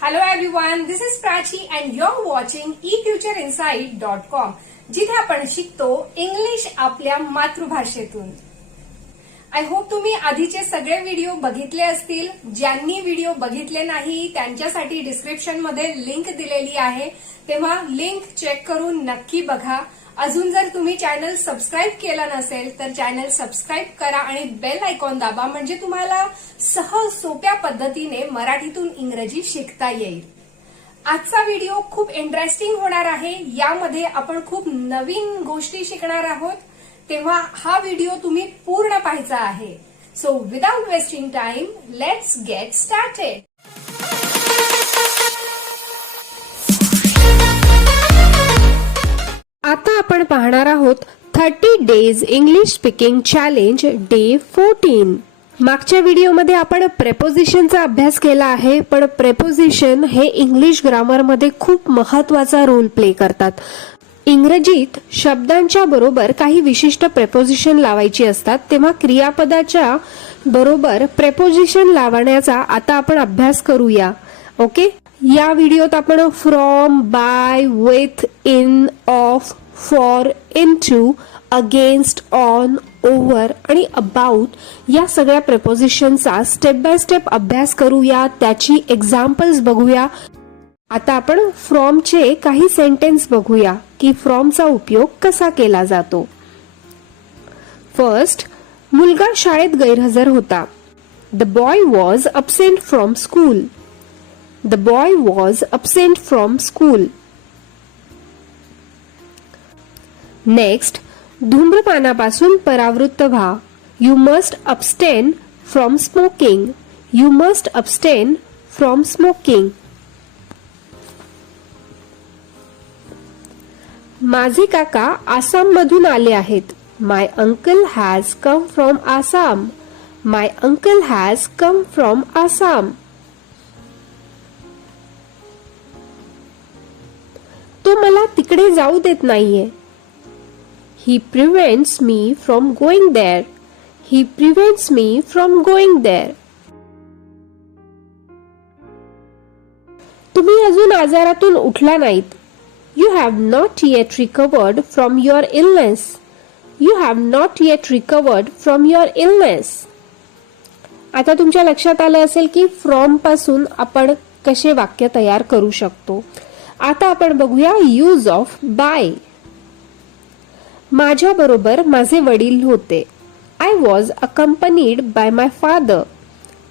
Hello everyone, this is Prachi and you're watching efutureinside.com, जिथे आपण शिकतो इंग्लिश आपल्या मातृभाषेतून. आय होप तुम्ही आधीचे सगळे व्हिडिओ बघितले असतील. ज्यांनी व्हिडिओ बघितले नाही त्यांच्यासाठी डिस्क्रिप्शन मध्ये लिंक दिलेली आहे, तेव्हा लिंक चेक करून नक्की बघा. अजून जर तुम्ही चॅनल सबस्क्राईब केला नसेल तर चॅनल सबस्क्राईब करा आणि बेल आयकॉन दाबा, म्हणजे तुम्हाला सहज सोप्या पद्धतीने मराठीतून इंग्रजी शिकता येईल. आजचा व्हिडिओ खूप इंटरेस्टिंग होणार आहे. यामध्ये आपण खूप नवीन गोष्टी शिकणार आहोत, तेव्हा हा व्हिडिओ तुम्ही पूर्ण पाहायचा आहे. So without wasting time, let's get started. आता आपण पाहणार आहोत 30 days English speaking challenge day 14. मागच्या व्हिडिओमध्ये आपण प्रेपोजिशनचा अभ्यास केला आहे, पण प्रेपोजिशन हे इंग्लिश ग्रामरमध्ये खूप महत्वाचा रोल प्ले करतात. इंग्रजीत शब्दांच्या बरोबर काही विशिष्ट प्रेपोजिशन लावायची असतात, तेव्हा क्रियापदाच्या बरोबर प्रेपोजिशन लावण्याचा आता आपण अभ्यास करूया. ओके, या व्हिडिओत आपण from, by, with, in, of, for, into, against, on, over आणि अबाउट या सगळ्या प्रेपोजिशनचा स्टेप बाय स्टेप अभ्यास करूया, त्याची एक्झाम्पल्स बघूया. आता आपण फ्रॉमचे काही सेंटेन्स बघूया की फ्रॉमचा उपयोग कसा केला जातो. फर्स्ट, मुलगा शाळेत गैरहजर होता. The boy was absent from school. The boy was absent from school. Next, धूम्रपानापासून परावृत्त व्हा. You must abstain from smoking. You must abstain from smoking. माझे काका आसाम मधून आले आहेत. My uncle has come from Assam. My uncle has come from Assam. तो मला तिकडे जाऊ देत नाहीये. He prevents me from going there. He prevents me from going there. तुम्ही अजून आजारातून उठला नाहीत. You have not yet recovered from your illness. You have not yet recovered from your illness. आता तुमच्या लक्षात आलं असेल की फ्रॉम पासून आपण कसे वाक्य तयार करू शकतो. आता आपण बघूया यूज ऑफ बाय. माझ्या बरोबर माझे वडील होते. I was accompanied by my father.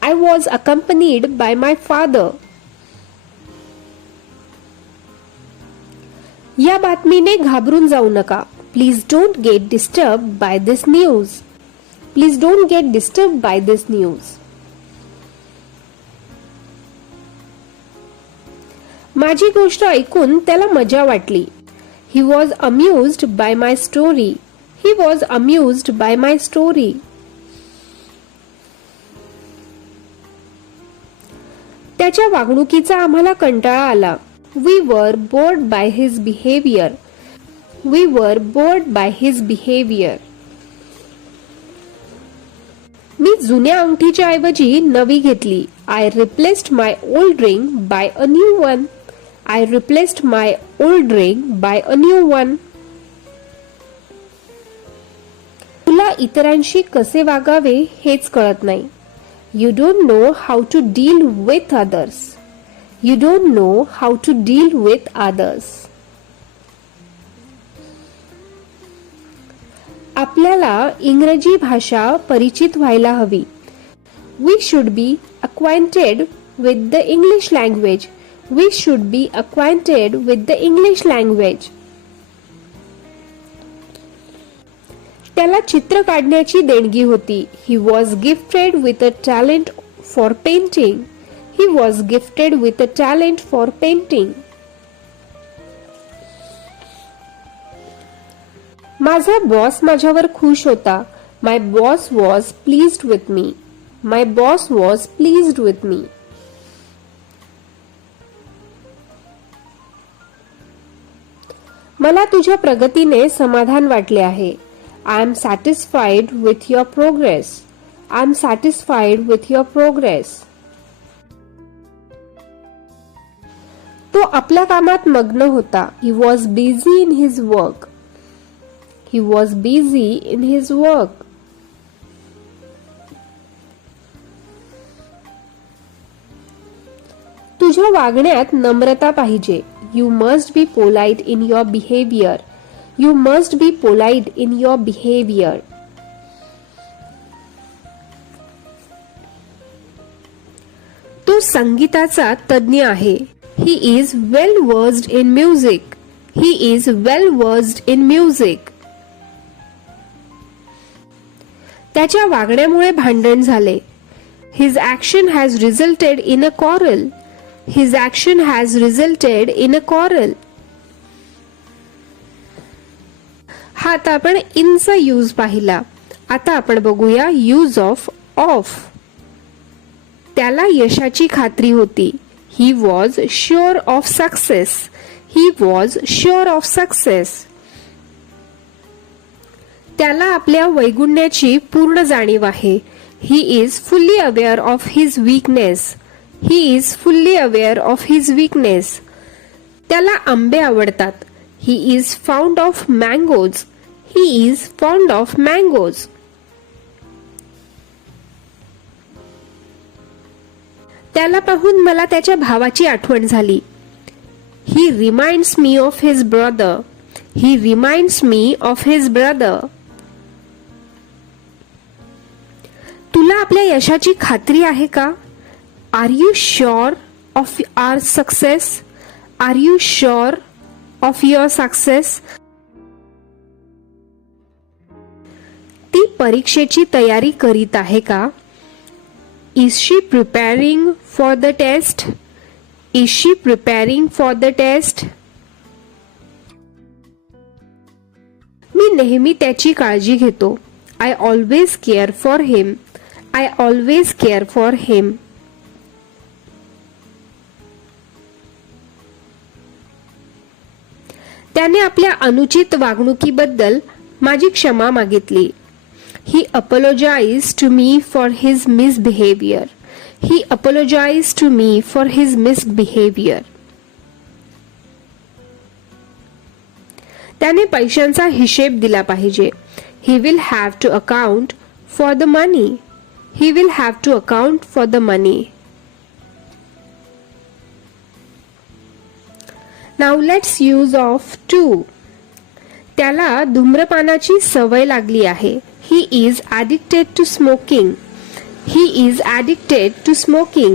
I was accompanied by my father. या बातमीने घाबरून जाऊ नका. Please don't get disturb by this news. Please don't get disturb by this news. माझी गोष्ट ऐकून त्याला मजा वाटली. He was amused by my story. He was amused by my story. त्याच्या वागणुकीचा आम्हाला कंटाळा आला. We were bored by his behavior. We were bored by his behavior. मी जुन्या अंगठीच्या ऐवजी नवी घेतली. I replaced my old ring by a new one. I replaced my old ring by a new one. तुला इतरांशी कसे वागावे हेच कळत नाही. You don't know how to deal with others. You don't know how to deal with others. आपल्याला इंग्रजी भाषा परिचित व्हायला हवी. We should be acquainted with the English language. We should be acquainted with the English language. त्याला चित्र काढण्याची देणगी होती. He was gifted with a talent for painting. He was gifted with a talent for painting. माझा boss माझ्यावर खुश होता. My boss was pleased with me. My boss was pleased with me. मला तुझ्या प्रगतीने समाधान वाटले आहे. I am satisfied with your progress. I am satisfied with your progress. तो आपल्या कामात मग्न होता. He was busy in his work. He was busy in his work. तुझ्या वागण्यात नम्रता पाहिजे. You must be polite in your behavior. You must be polite in your behavior. तो संगीताचा तज्ञ आहे. He is well versed in music. He is well versed in music. त्याच्या वागण्यामुळे भांडण झाले. His action has resulted in a quarrel. His action has resulted in a quarrel. हा आता आपण इनचा यूज पाहिला. आता आपण बघूया यूज ऑफ. त्याला यशाची खात्री होती. He was sure of success. He was sure of success. त्याला आपल्या वैगुण्याची पूर्ण जाणीव आहे. He is fully aware of his weakness. He is fully aware of his weakness. त्याला आंबे आवडतात. He is fond of mangoes. He is fond of mangoes. त्याला पाहून मला त्याच्या भावाची आठवण झाली. He reminds me of his brother. He reminds me of his brother. तुला आपल्या यशाची खात्री आहे का? Are you sure of our success? Are you sure of your success? ती परीक्षेची तयारी करीत आहे का? Is she preparing for the test? Is she preparing for the test? मी नेहमी त्याची काळजी घेतो. I always care for him. I always care for him. त्याने आपल्या अनुचित वागणुकीबद्दल माझी क्षमा मागितली. He apologized to me for his misbehavior. He apologized to me for his misbehavior. त्याने पैशांचा हिशेब दिला पाहिजे. He will have to account for the money. He will have to account for the money. Now let's use of to. त्याला धूम्रपानाची सवय लागली आहे. He is addicted to smoking. He is addicted to smoking.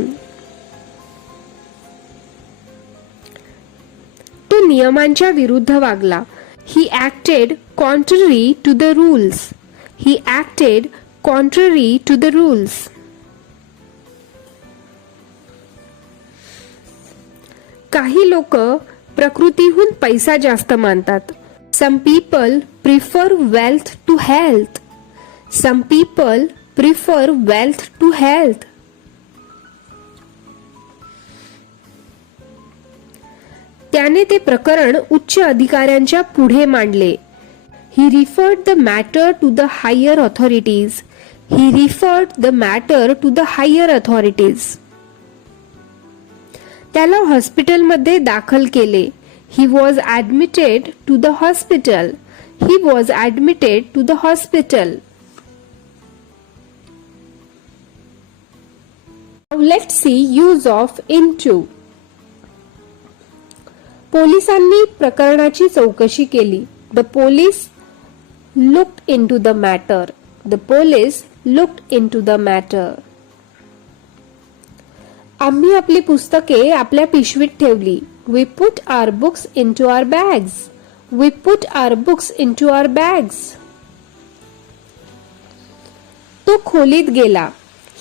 तो नियमांच्या विरुद्ध वागला. He acted contrary to the rules. He acted contrary to the rules. काही लोक प्रकृतीहून पैसा जास्त मानतात. Some people prefer wealth to health. Some people prefer wealth to health. त्याने ते प्रकरण उच्च अधिकाऱ्यांच्या पुढे मांडले. He referred the matter to the higher authorities. He referred the matter to the higher authorities. त्याला हॉस्पिटलमध्ये दाखल केले. He was admitted to the hospital. He was admitted to the hospital. Now let's see use of into. पोलिसांनी प्रकरणाची चौकशी केली. The police looked into the matter. The police looked into the matter. आम्ही आपली पुस्तके आपल्या पिशवीत ठेवली. We put our books into our bags. We put our books into our bags. तो खोलीत गेला.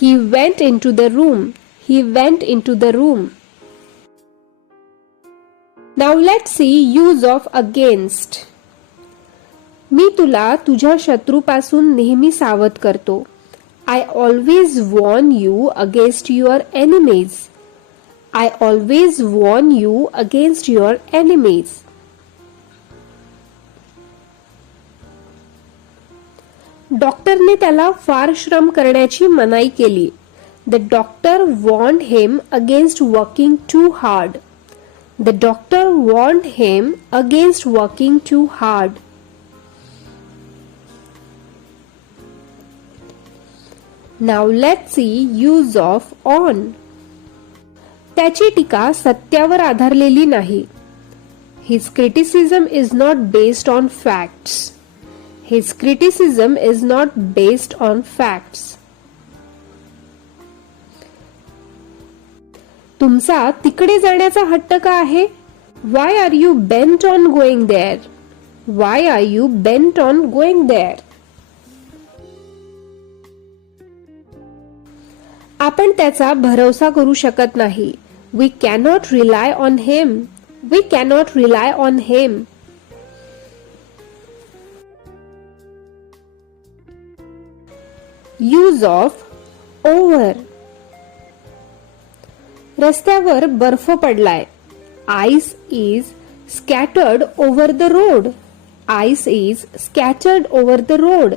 He went into the room. He went into the room. Now let's see use of against. मी तुला तुझ्या शत्रूपासून नेहमी सावध करतो. I always warn you against your enemies. I always warn you against your enemies. डॉक्टरने त्याला फार श्रम करण्याची मनाई केली. The doctor warned him against working too hard. The doctor warned him against working too hard. Now let's see use of on. त्याची टीका सत्यावर आधारलेली नाही. His criticism is not based on facts. His criticism is not based on facts. तुमचा तिकडे जाण्याचा हट्ट का आहे? Why are you bent on going there? Why are you bent on going there? आपण त्याचा भरोसा करू शकत नाही. We cannot rely on him. We cannot rely on him. Use of over. रस्त्यावर बर्फ पडलाय. Ice is scattered over the road. Ice is scattered over the road.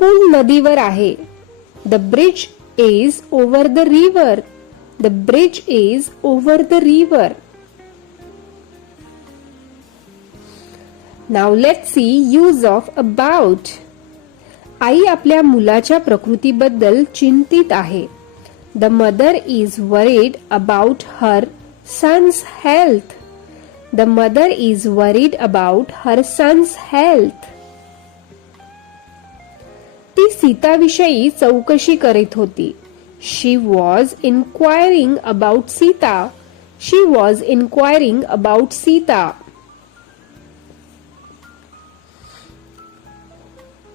पूल नदीवर आहे. The bridge is over the river. The bridge is over the river. Now let's see use of about. आई आपल्या मुलाच्या प्रकृतीबद्दल चिंतित आहे. The mother is worried about her son's health. The mother is worried about her son's health. ती सीताविषयी चौकशी करीत होती. She was inquiring about Sita. She was inquiring about Sita.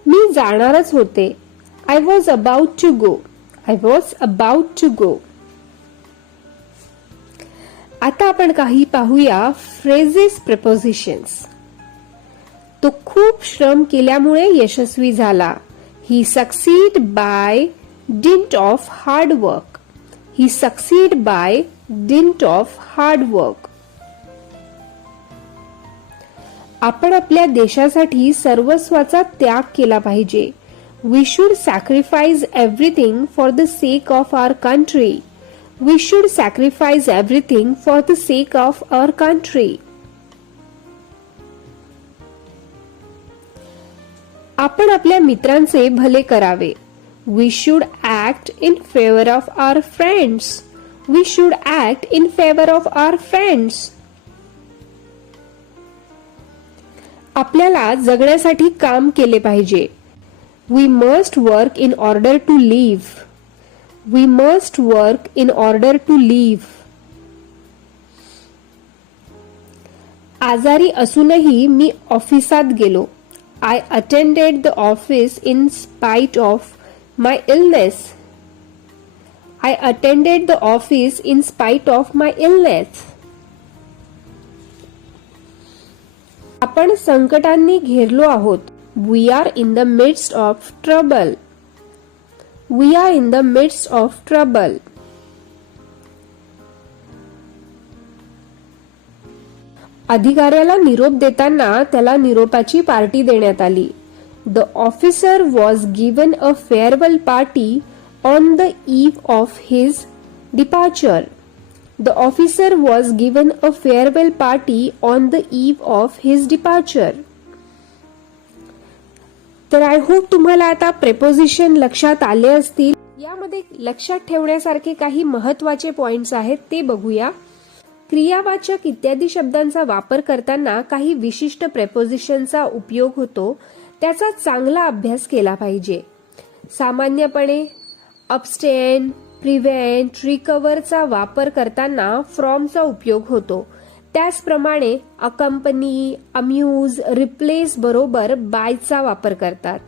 मी जाणारच होते. I was about to go. I was about to go. आता आपण काही पाहूया phrases prepositions. तो खूप श्रम केल्यामुळे यशस्वी झाला. He succeed by dint of hard work. He succeed by dint of hard work. आपण आपल्या देशासाठी सर्वस्वाचा त्याग केला पाहिजे. We should sacrifice everything for the sake of our country. We should sacrifice everything for the sake of our country. आपण आपल्या मित्रांचे भले करावे. We should act in favor of our friends. We should act in favor of our friends. आपल्याला जगण्यासाठी काम केले पाहिजे. We must work in order to live. We must work in order to live. आजारी असूनही मी ऑफिसात गेलो. I attended the office in spite of my illness. I attended the office in spite of my illness. आपण संकटांनी घेरलो आहोत. We are in the midst of trouble. We are in the midst of trouble. अधिकाऱ्याला निरोप देताना त्याला निरोपाची party देण्यात आली. The officer was given a farewell party on the eve of his departure. The officer was given a farewell party on the eve of his departure. तर I hope तुम्हाला आता preposition लक्षात आले असतील. यामध्ये लक्षात ठेवण्यासारखे काही महत्त्वाचे पॉइंट्स आहेत ते बघूया. क्रियावाचक इत्यादी शब्दांचा वापर करताना काही विशिष्ट प्रेपोजिशनचा उपयोग होतो, त्याचा चांगला अभ्यास केला पाहिजे. सामान्यपणे अबस्टेन, प्रिव्हेंट, रिकव्हरचा वापर करताना फ्रॉमचा उपयोग होतो. त्याचप्रमाणे अकंपनी, अम्यूज, रिप्लेस बरोबर बायचा वापर करतात.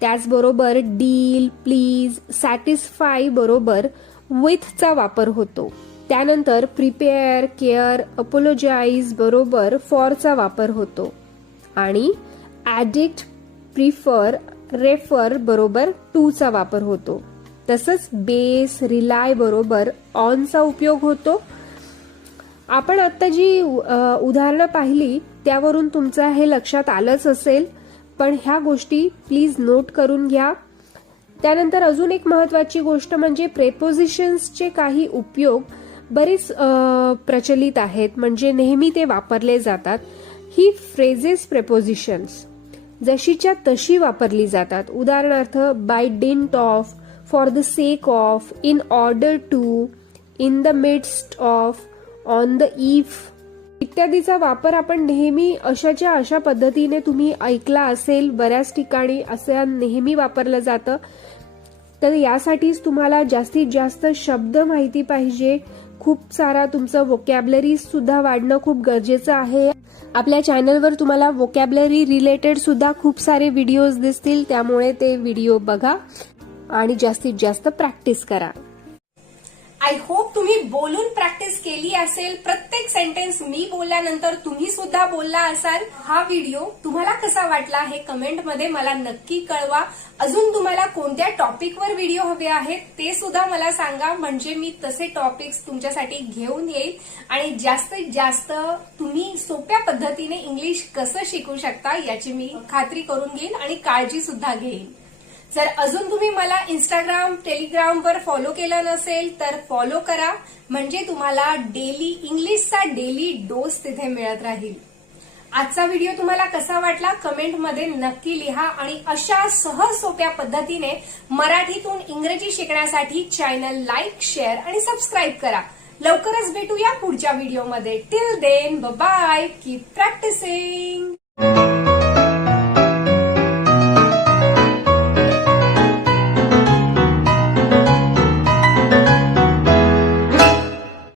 त्याचबरोबर डील, प्लीज, सॅटिस्फाय बरोबर विथचा वापर होतो. त्यानंतर प्रिपेअर, केअर, अपोलोजाइज बरोबर फॉरचा वापर होतो. आणि ऍडिक्ट, प्रिफर, रेफर बरोबर टूचा वापर होतो. तसंच बेस, रिलाय बरोबर ऑनचा उपयोग होतो. आपण आता जी उदाहरणं पाहिली त्यावरून तुमचं हे लक्षात आलंच असेल, पण ह्या गोष्टी प्लीज नोट करून घ्या. त्यानंतर अजून एक महत्त्वाची गोष्ट म्हणजे प्रेपोजिशन्सचे काही उपयोग बरेच प्रचलित आहेत, म्हणजे नेहमी ते वापरले जातात. ही फ्रेजेस प्रेपोजिशन्स जशीच्या तशी वापरली जातात. उदाहरणार्थ by dint of, for the sake of, in order to, in the midst of, on the eve इत्यादीचा वापर आपण नेहमी अशाच्या अशा पद्धतीने तुम्ही ऐकला असेल. बऱ्याच ठिकाणी असं नेहमी वापरलं जातं. तर यासाठीच तुम्हाला जास्तीत जास्त शब्द माहिती पाहिजे. खूप सारा तुमचं वोकॅब्लरी सुद्धा वाढणं खूप गरजेचं आहे. आपल्या चॅनलवर तुम्हाला वोकॅब्लरी रिलेटेड सुद्धा खूप सारे व्हिडिओज दिसतील, त्यामुळे ते व्हिडिओ बघा आणि जास्तीत जास्त प्रॅक्टिस करा. आय होप तुम्ही बोलून प्रॅक्टिस केली असेल. प्रत्येक सेंटेन्स मी बोलल्यानंतर तुम्ही सुद्धा बोलला असाल. हा व्हिडिओ तुम्हाला कसा वाटला हे कमेंटमध्ये मला नक्की कळवा. अजून तुम्हाला कोणत्या टॉपिकवर व्हिडिओ हवे आहेत ते सुद्धा मला सांगा, म्हणजे मी तसे टॉपिक्स तुमच्यासाठी घेऊन येईल आणि जास्तीत जास्त तुम्ही सोप्या पद्धतीने इंग्लिश कसं शिकू शकता याची मी खात्री करून घेईन आणि काळजी सुद्धा घेईन. जर अजून तुम्ही मला इंस्टाग्राम, टेलिग्रामवर फॉलो केलं नसेल तर फॉलो करा, म्हणजे तुम्हाला डेली इंग्लिशचा डेली डोस तिथे मिळत राहील. आजचा व्हिडिओ तुम्हाला कसा वाटला कमेंटमध्ये नक्की लिहा आणि अशा सहज सोप्या पद्धतीने मराठीतून इंग्रजी शिकण्यासाठी चॅनल लाईक, शेअर आणि सबस्क्राईब करा. लवकरच भेटूया पुढच्या व्हिडिओमध्ये. Till then bye, keep practising.